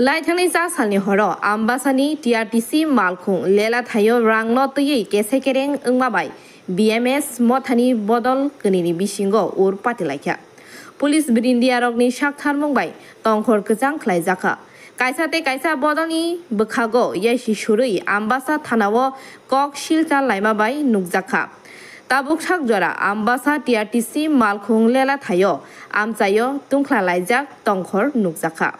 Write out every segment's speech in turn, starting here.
लाइथांनि जा सालनि हर आम्बासानि टीआरटीसी मालखुं लेला थायो रांल तयै केसेकेरें ओंमाबाय बीएमएस मथानि बदल गनिनि बिसिंगो उर पाटिलायखा पुलिस बिरिन्दियारकनि साकथार मुंबाय तंखर गोजां खलायजाखा कायसाते कायसा बदलनि बोखागो यायसि सुरै आम्बासा थानावो कक शिलचा लायमाबाय नुकजाखा ताबुक साक जरा आम्बासा टीआरटीसी मालखुं लेला थायो आमचायो तुंख्ला लायजाक तंखर नुकजाखा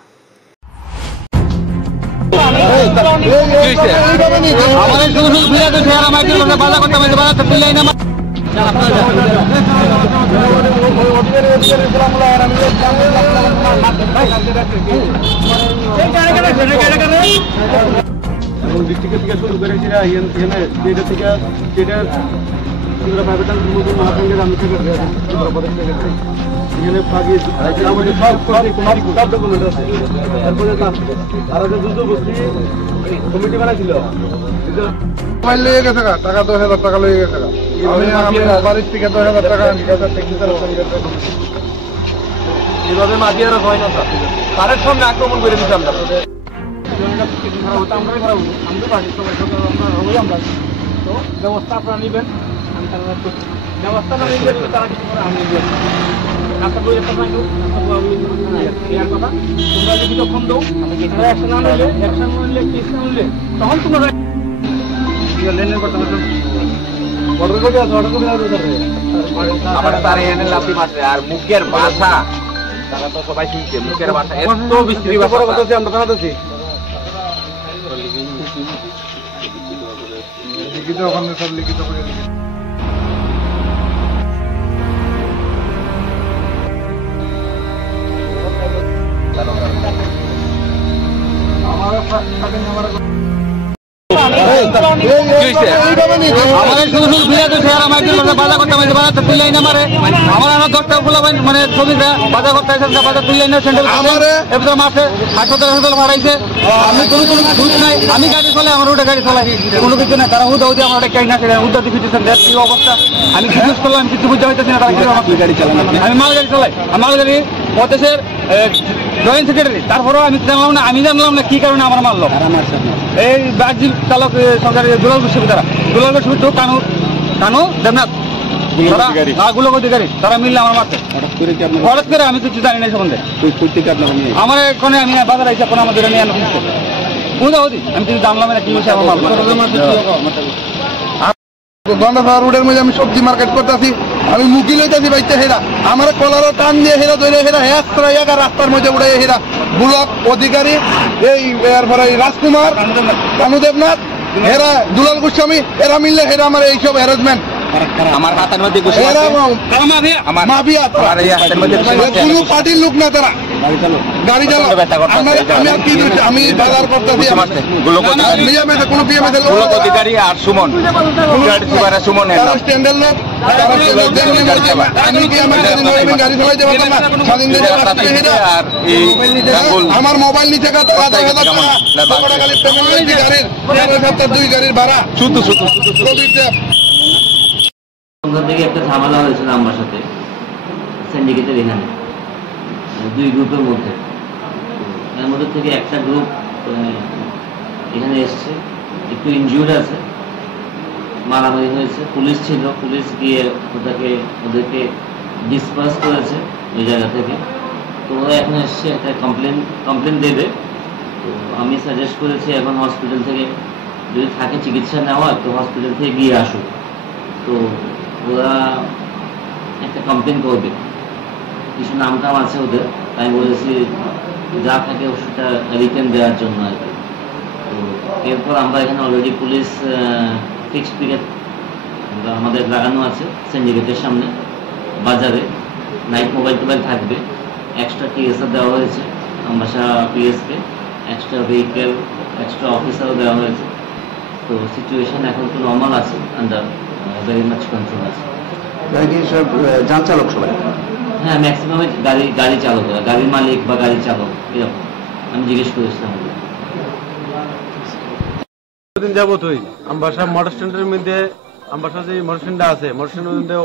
কমিটি বানাইছিল মোবাইল লয়ে গেছে টাকা 10,000 টাকা লয়ে গেছে আমি বাড়ির থেকে 10,000 টাকা আনি কাছে টেকনিক্যাল সঙ্গে এইভাবে মাফিয়ারা হয় না তার সামনে আক্রমণ করে দিতে আমরা তো ব্যবস্থা আপনারা নেবেন ব্যবস্থা না নিলে তারা কিছু করে আমি রাস্তা বই একটা পাইলো ক্লিয়ার কথা তোমরা যদি যখন দাও অ্যাকশন না নিলে কেস না নিলে তখন তোমরা লেনের করতে হবে অর্ডার করে আছে অর্ডার করে আবার তারে এনে লাফি মারছে আর মুখের ভাষা তারা তো সবাই শুনছে মুখের ভাষা এত বিস্তারিত ভাষা কথা আছে আমরা জানাতেছি লিখিত ওখানে সব লিখিত করে দিচ্ছি আমি গাড়ি চলাই আমার ওটা গাড়ি চলাই কোনো কিছু না তারা উদা আমার উদ্ধার দিচ্ছি অবস্থা আমি জিজ্ঞেস করলাম কিছু বুঝতে পারতেছি না তারা গাড়ি চালানো আমি মাল গাড়ি চলাই মাল গাড়ি প্রদেশের জয়েন্ট সেক্রেটারি তারপরেও আমি জানলাম না কি কারণে আমার মারলো এই বাহ্যিক চালক সরকারি দুলাল বিশ্ববিদ্যালয় কানু দেবনাথ গুলক অধিকারী তারা মিললে আমার মারছে হঠাৎ করে আমি কিছু জানি না সম্বন্ধে আমার এখানে আমি বাজার আইসি এখন আমাদের নিয়ে আনো আমি কিছু জানলাম না কি হয়েছে আমার গন্ডাফাড়া রোডের মধ্যে আমি সবজি মার্কেট করতেছি আমি মুখি লইতেছি বাইতে হেরা আমার কলারও টান দিয়ে হেরা ধরে হেরা হেরা রাস্তার মধ্যে উড়াই হেরা বুলক অধিকারী এই এরপরে রাজকুমার কানু দেবনাথ হেরা দুলাল গোস্বামী এরা মিললে হেরা আমার এইসব হ্যারাসমেন্ট আমার হাতের মধ্যে কোনো পার্টির লোক না তারা গাড়ি চালাও আমি বাজার করতেছি কোনো অধিকারী আর সুমন সুমন স্ট্যান্ডের লোক আমার মোবাইল নিচে দুই গাড়ির ভাড়া ওখান থেকে একটা ঝামেলা হয়েছিল আমার সাথে সিন্ডিকেটের এখানে দুই গ্রুপের মধ্যে এর মধ্যে থেকে একটা গ্রুপ এখানে এসছে একটু ইনজিউর্ড আছে মারামারি হয়েছে পুলিশ ছিল পুলিশ গিয়ে ওদেরকে ডিসপার্স করেছে ওই জায়গা থেকে তো ওরা এখন এসছে একটা কমপ্লেন দেবে তো আমি সাজেস্ট করেছি এখন হসপিটাল থেকে যদি থাকে চিকিৎসা নেওয়া তো হসপিটাল থেকে গিয়ে আসুক তো ওরা একটা কমপ্লেন করবে কিছু নাম আছে ওদের তাই বলেছি যা থাকে ওষুধটা রিটার্ন দেওয়ার জন্য আর কি তো এরপর আমরা এখানে অলরেডি পুলিশ ফিক্সড পিকেট আমাদের লাগানো আছে সিন্ডিকেটের সামনে বাজারে নাইট মোবাইল থাকবে এক্সট্রা টিএসআর দেওয়া হয়েছে আম্বাসা পিএসকে এক্সট্রা ভেহিকেল এক্সট্রা অফিসারও দেওয়া হয়েছে তো সিচুয়েশন এখন তো নর্মাল আছে আন্ডার ভেরি মাচ কন্ট্রোল আছে যান চালক সবাই হ্যাঁ ম্যাক্সিমাম গাড়ি চালকরা গাড়ির মালিক বা গাড়ি চালক এরকম আমি জিজ্ঞেস করেছিলাম দিন যাবত হই আম্বাসা মোটর স্ট্যান্ডের মধ্যে আম্বাসা যে মোটর স্ট্যান্ড আছে মোটর স্ট্যান্ডের মধ্যে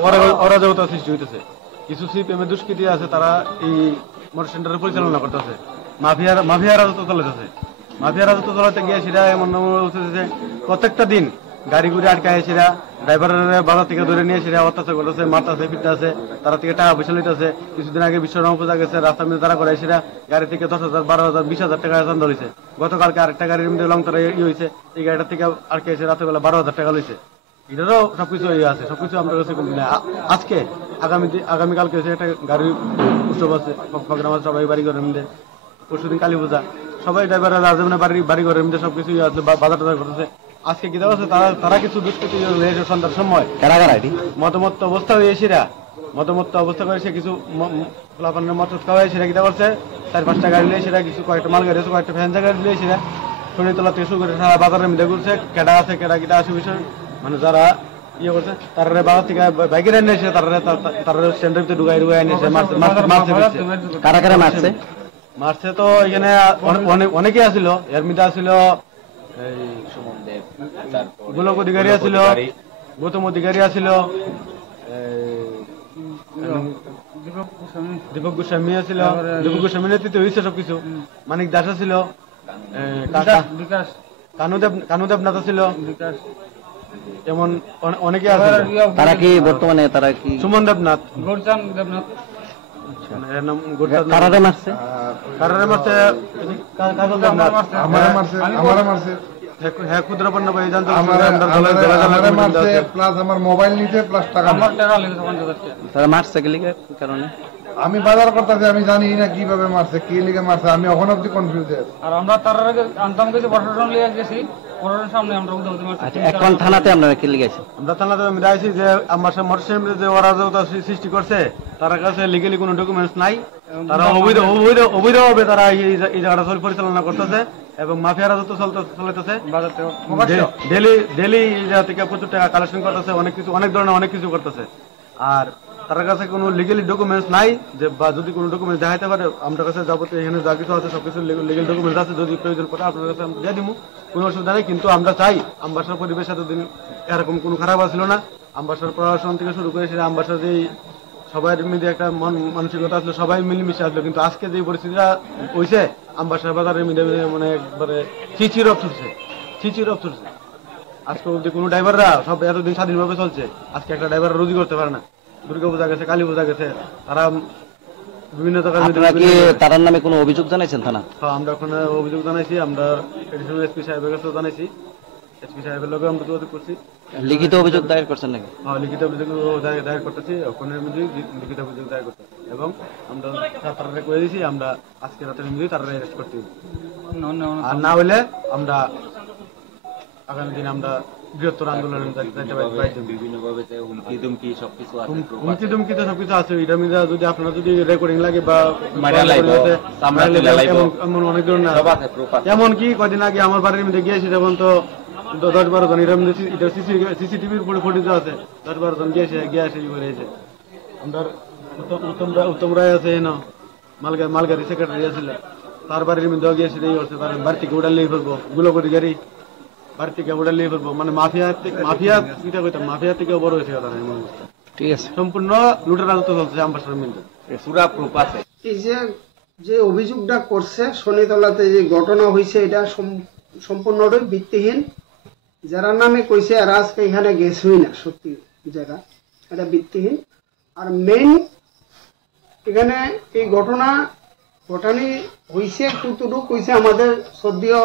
অরাজকতা সৃষ্টি হইতেছে কিছু সিপিএম দুষ্কৃতী আছে তারা এই মোটর স্ট্যান্ডের পরিচালনা করতেছে মাফিয়া রাজত্ব চলেছে। মাফিয়া রাজত্ব চলাতে গিয়ে সেটা এমন হচ্ছে যে প্রত্যেকটা দিন গাড়ি ঘুরে আটকায় সেরা ড্রাইভারের বাজার থেকে ধরে নিয়ে সেরা অত্যাচার করতেছে, মারতেছে, ফিরতেছে, তারা থেকে টাকা পয়সা লইতেছে। কিছুদিন আগে বিশ্বকর্মা পূজা গেছে, রাস্তার মধ্যে তারা করে সেরা গাড়ি থেকে 10,000, 12,000, 20,000 টাকা চান্দা লইছে। গতকালকে আরেকটা গাড়ির মধ্যে লং তারা হয়েছে, এই গাড়িটা থেকে আর কে এসে রাতের বেলা 12,000 টাকা লইছে। এটারও সবকিছু আছে, সবকিছু আমাদের কাছে আজকে আগামীকালকে এসে একটা গাড়ি উৎসব আছে, প্রোগ্রাম আছে, সবাই বাড়ি ঘরের মধ্যে। পরশুদিন কালী পূজা, সবাই ড্রাইভাররা রাজধানী বাড়ি ঘরের মধ্যে সবকিছু আছে, বাজার টাজার করতেছে। আজকে কি দেখছে তারা কিছু দুষ্কৃতি সন্ধ্যার সময় মতামত অবস্থা হয়েছিরা মতামত অবস্থা করে সে কিছু মত খাওয়াই সেটা কি করছে 4-5টা গাড়ি নিয়ে সেটা কিছু কয়েকটা মাল গাড়ি আছে, কয়েকটা ফ্যান্সা গাড়ি নিয়ে সেটা শরীরতলা থেকে শুরু করে সারা বাজারের মধ্যে ঘুরছে। কেডা আছে কেডা কিটা আছে বিষয় মানে যারা ইয়ে করছে তারা বাজার থেকে বাইকের এনে এসে তারা স্ট্যান্ডের ভিতরে ঢুকাই এনেছে। কারা কারা মারছে তো এখানে অনেকে আসিল, এর মধ্যে আসিল গোলক অধিকারী আছিল, গৌতম অধিকারী আছিল, দীপক গোস্বামী আছিল, দীপক গোস্বামী নেতৃত্বে হয়েছে সবকিছু। মানিক দাস আছিল, কানু দেবনাথ আছিল, এমন অনেকে আছে। তারা কি বর্তমানে তারা কি সুমন দেবনাথ, দেবনাথ কারারে মারছে কাজল দেবনাথ মারছে। হ্যাঁ, ক্ষুদ্র পণ্য আমার মোবাইল নিতে প্লাস টাকা তারা মারছে কি কারণে আমি বাজার করতেছি, আমি জানি না কিভাবে মারছে, কি লিগে মারছে, আমি এখন অব্দি কনফিউজ। আর আমরা তার আগে আনতাম কিছু প্রশাসন লিয়ে গেছি, প্রশাসনের সামনে আমরা এখন থানাতে আপনারা কি লিখেছেন? আমরা থানাতে আইছি যে আমার মোটরসাইকেল যে অরাজকতা সৃষ্টি করছে, তার কাছে লিগালি কোনো ডকুমেন্টস নাই, তারা অবৈধভাবে তারা এই জায়গাটা পরিচালনা করতেছে এবং মাফিয়া রাজত্ব চলতেছে। ডেলি এই জায়গা থেকে প্রচুর টাকা কালেকশন করতেছে, অনেক ধরনের অনেক কিছু করতেছে। আর তার কাছে কোনো লিগালি ডকুমেন্টস নাই, যে বা যদি কোনো ডকুমেন্টস দেখাইতে পারে আমার কাছে যাবতীয় এখানে যা কিছু আছে সবকিছু লিগাল ডকুমেন্টস আছে, যদি প্রয়োজন পড়ে আপনার কাছে আমরা দিয়ে দিব, কোনো অসুবিধা নেই। কিন্তু আমরা চাই আমবাসার পরিবেশ এতদিন এরকম কোনো খারাপ ছিল না। আমবাসার প্রশাসন থেকে শুরু করে সেটা আমবাসার যে সবার মধ্যে একটা মানসিকতা আসলো, সবাই মিলেমিশে আসলো। কিন্তু আজকে যে পরিস্থিতিটা হয়েছে আমবাসার বাজারের মধ্যে মানে একবারে চিচির অফ ছুটছে। আজকে অব্দি কোনো ড্রাইভাররা সব এতদিন স্বাধীনভাবে চলছে, আজকে একটা ড্রাইভার রুজি করতে পারে না। দুর্গা পূজা গেছে, কালী পূজা গেছে, তারা বিভিন্ন তার নামে কোনো অভিযোগ জানাইছেন থানা? হ্যাঁ, আমরা ওখানে অভিযোগ জানাইছি, আমরা এডিশনাল এসপি সাহেবের কাছে জানাইছি, এসপি সাহেবের লোক আমরা যোগাযোগ করছি। লিখিত অভিযোগ দায়ের করছেন নাকি? হ্যাঁ, লিখিত অভিযোগ দায়ের করতেছি, ওখানের মধ্যে লিখিত অভিযোগ দায়ের করতেছি এবং আমরা তারা করে দিয়েছি আমরা আজকে রাতের মধ্যে তারা অ্যারেস্ট করতে, আর না হলে আমরা আগামী দিন আমরা বৃহত্তর আন্দোলনের হুমকি দুমকি তো সবকিছু আছে। এটার মধ্যে যদি আপনারা যদি রেকর্ডিং লাগে বা এমন অনেক ধরনের, এমনকি কদিন আগে আমার বাড়ির মধ্যে গিয়েছি তখন তো 10-12 জন, এটার মধ্যে সিসিটিভির উপরে ফুটেজ আছে, 10-12 জন গিয়েছে করেছে। আমরা উত্তম রায় আছে মালগাড়ি সেক্রেটারি আছিল, তার বাড়ির মধ্যে গিয়েছে, তার বাড়ি থেকে উড়ালেই ফেলবো, গুলোকরি গাড়ি বাড়ি থেকে উড়ালেই ফেলবো, মানে মাফিয়া থেকে বড় হয়েছে কথা। ঠিক আছে, সম্পূর্ণ লুটের রাজত্ব চলছে আমবাসার মধ্যে, পুরা প্রুফ আছে। এই যে অভিযোগটা করছে শনিতলাতে যে ঘটনা হয়েছে, এটা সম্পূর্ণটাই ভিত্তিহীন। যারা নামে কইছে আর আজকে এখানে গেছই না, সত্যি জায়গা এটা ভিত্তিহীন। আর মেইন এখানে এই ঘটনাটি হয়েছে কতটুকু কইছে আমাদের শ্রদ্ধেয়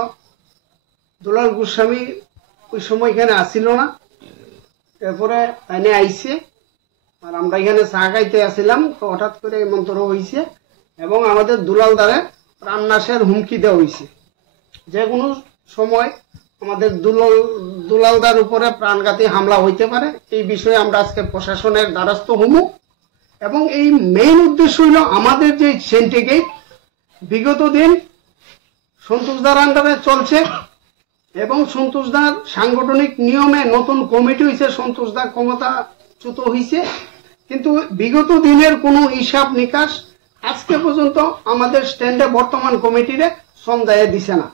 দুলাল গোস্বামী ওই সময় এখানে আসিল না, এরপরে তাইনে আইছে, আর আমরা এখানে চা খাইতে আসিলাম, তো হঠাৎ করে মন্তর হয়েছে এবং আমাদের দুলাল দ্বারে প্রাণনাশের হুমকি দেওয়া হয়েছে। যে কোনো সময় আমাদের দুলালদার উপরে প্রাণঘাতী হামলা হইতে পারে। এই বিষয়ে আমরা আজকে প্রশাসনের দ্বারস্থ হমু এবং এই মেইন উদ্দেশ্য হইল আমাদের যে সিন্ডিকেট বিগত দিন সন্তোষদার আন্ডারে চলছে এবং সন্তোষদার সাংগঠনিক নিয়মে নতুন কমিটি হয়েছে, সন্তোষদার ক্ষমতাচ্যুত হয়েছে, কিন্তু বিগত দিনের কোনো হিসাব নিকাশ আজকে পর্যন্ত আমাদের স্ট্যান্ডে বর্তমান কমিটিরে সমঝাইয়া দিছে না।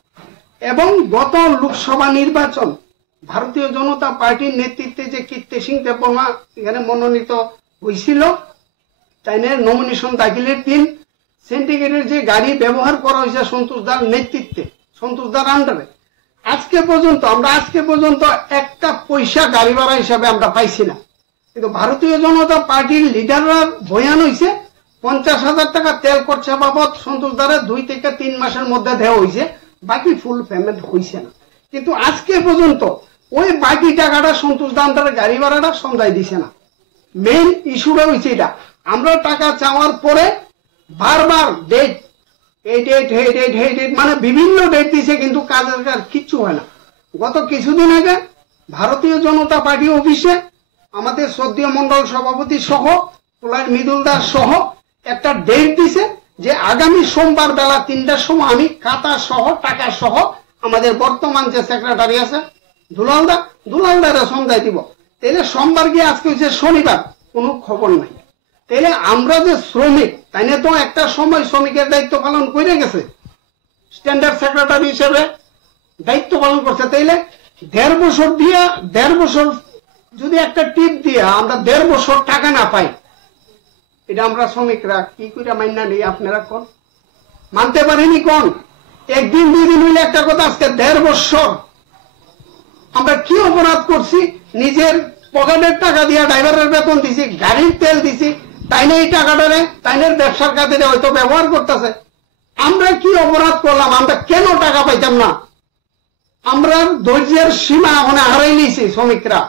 এবং গত লোকসভা নির্বাচন ভারতীয় জনতা পার্টির নেতৃত্বে যে কীর্তি সিং দেববর্মা এখানে মনোনীত হয়েছিল, তাই নমিনেশন দাখিলের দিন সিন্ডিকেটের যে গাড়ি ব্যবহার করা হয়েছে সন্তোষ দার নেতৃত্বে, সন্তোষ দার আন্ডারে, আজকে পর্যন্ত একটা পয়সা গাড়ি ভাড়া হিসাবে আমরা পাইছি না। কিন্তু ভারতীয় জনতা পার্টির লিডাররা বয়ান হয়েছে 50,000 টাকা তেল খরচা বাবদ সন্তোষ দারে 2 থেকে 3 মাসের মধ্যে দেওয়া হয়েছে, বাকি ফুল পেমেন্ট হয়েছে না। কিন্তু আজকে পর্যন্ত ওই বাকি টাকাটা সন্তোষ দা আন্ডারে গাড়ি ভাড়াটা সন্ধ্যায় দিছে না। মেইন ইস্যুটা হয়েছে এটা, আমরা টাকা চাওয়ার পরে বারবার ডেট, এই ডেট মানে বিভিন্ন ডেট দিছে, কিন্তু কাজের কাজ কিচ্ছু হয় না। গত কিছুদিন আগে ভারতীয় জনতা পার্টি অফিসে আমাদের শ্রদ্ধেয় মন্ডল সভাপতি সহ পোলার মৃদুল দাস সহ একটা ডেট দিছে যে আগামী সোমবার বেলা 3টার সময় আমি খাতা সহ টাকা সহ আমাদের বর্তমান যে সেক্রেটারি আছে দুলালদারে সন্ধ্যায় দিব। তাহলে সোমবার গিয়ে আজকে হচ্ছে শনিবার, কোনো খবর নাই। তাহলে আমরা যে শ্রমিক, তাই না, তো একটা সময় শ্রমিকের দায়িত্ব পালন করে গেছে, স্ট্যান্ডার্ড সেক্রেটারি হিসেবে দায়িত্ব পালন করছে। তাইলে 1.5 বছর যদি একটা টিপ দিয়ে আমরা 1.5 বছর টাকা না পাই, এটা আমরা শ্রমিকরা কি করে মাইনা নেই? আপনারা কোন মানতে পারেনি? কোন একদিন 2 দিন হইলে একটা কথা, আজকে 1.5 বছর আমরা কি অপরাধ করছি? নিজের পকেটের টাকা দিয়ে ড্রাইভারের বেতন দিছি, গাড়ির তেল দিছি, তাই না এই টাকাটারে তাইনের ব্যবসার কাজে হয়তো ব্যবহার করতেছে। আমরা কি অপরাধ করলাম? আমরা কেন টাকা পাইতাম না? আমরা ধৈর্যের সীমা হারাই নিয়েছি শ্রমিকরা।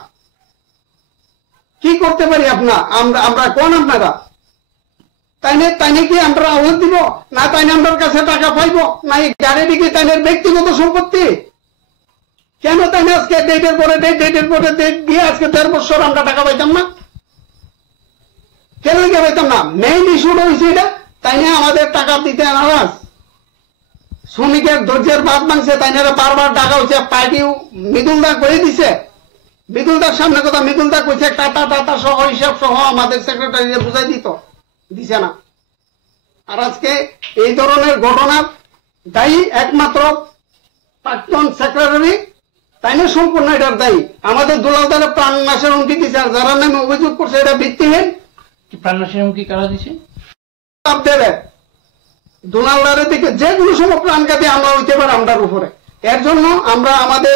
কি করতে পারি আমরা কোন আপনারা? তাইনে কি আমরা আওয়াজ দিব না? তাইনে আমার কাছে টাকা পাইব না? এই গাড়িটি কি তাইনের ব্যক্তিগত সম্পত্তি? কেন তাইনে আজকে ডেটের পরে ডেট দিয়ে আজকে 1.5 বছর আমরা টাকা পাইতাম না? কেন পাইতাম না? মেইন ইস্যুটা হয়েছে এটা, তাইনে আমাদের টাকা দিতে নারাজ। শ্রমিকের ধৈর্যের বাদ মানছে, তাইনে বারবার টাকা হয়েছে। পার্টি মৃদুলদা করে দিছে, মৃদুলদার সামনে কথা, মৃদুলদা কইছে টাটা সহ হিসাব সহ আমাদের সেক্রেটারি বুঝাই দিছে না। আর আজকে এই ধরনের ঘটনার দায়ী একমাত্র প্রাক্তন সেক্রেটারি, তাই না সম্পূর্ণ এটার দায়ী। আমাদের দুলালদারে প্রাণ নাশের হুমকি দিচ্ছে, আর যারা নামে অভিযোগ করছে এটা ভিত্তিহীন। প্রাণ নাশের হুমকি কারা দিছে? দেবে দুলালদারে দিকে যে কোনো সময় প্রাণঘাতী আমরা হইতে পারে আমরার উপরে। এর জন্য আমরা আমাদের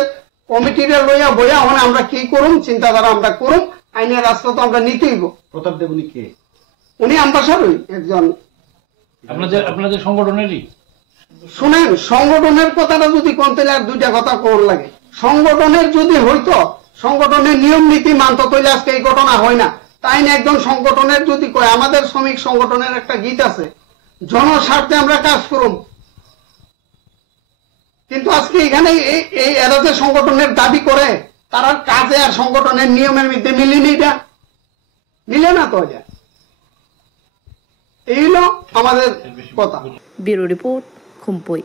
কমিটিরে লইয়া বইয়া আমরা কি করুম, চিন্তাধারা আমরা করুম, আইনের রাস্তা তো আমরা নিতেইব। প্রতাপ দেব উনি কে? উনি আম্বাসাডর একজন আপনাদের সংগঠনেরই। শুনেন, সংগঠনের কথাটা যদি কোন তাহলে আর 2টা কথা কোন লাগে। সংগঠনের যদি হইতো, সংগঠনের নিয়ম নীতি মানতো, তাহলে আজকে এই ঘটনা হয় না। তাই না একজন সংগঠনের যদি কয়, আমাদের শ্রমিক সংগঠনের একটা গীত আছে, জনস্বার্থে আমরা কাজ করুম। কিন্তু আজকে এখানে এরা যে সংগঠনের দাবি করে, তারা কাজে আর সংগঠনের নিয়মের মধ্যে মিলে না তো। এই হলো আমাদের কথা। Bureau report, খুমপুই।